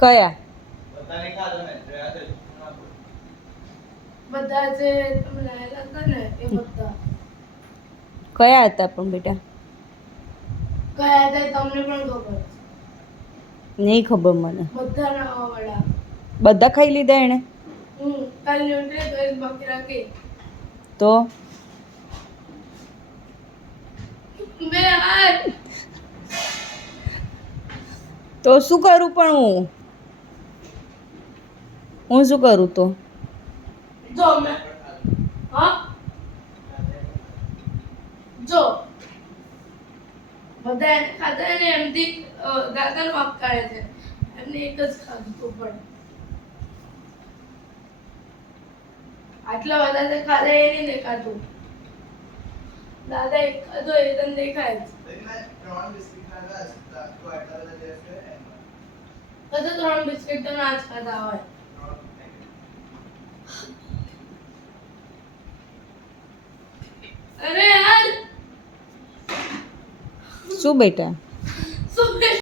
કયા બધા જે તમે લાયેલા હતા ને એ બધા કયા હતા પણ બેટા? કયા હતા એ તમને પણ ખબર છે. નહીં ખબર મને. બધા નાવાવાળા. બધા ખાઈ લીધા એણે? કાલ ન્યુટ્રી તો એક બાકી રાખી. તો બે હાથ. તો શું કરું પણ હું શું કરું તો? જો મેં હા જો બધા એને ખાધા એને એમથી દાદાનો વાંક કાઢે છે. એમને એક જ ખાધું તો પણ આટલા બધા તે ખાધા એ નહીં દેખાતું. દાદા એક ખાધો એ તને દેખાય જ. તો 3 બિસ્કિટ તો ના જ ખાધા હોય. અરે યાર શું બેટા?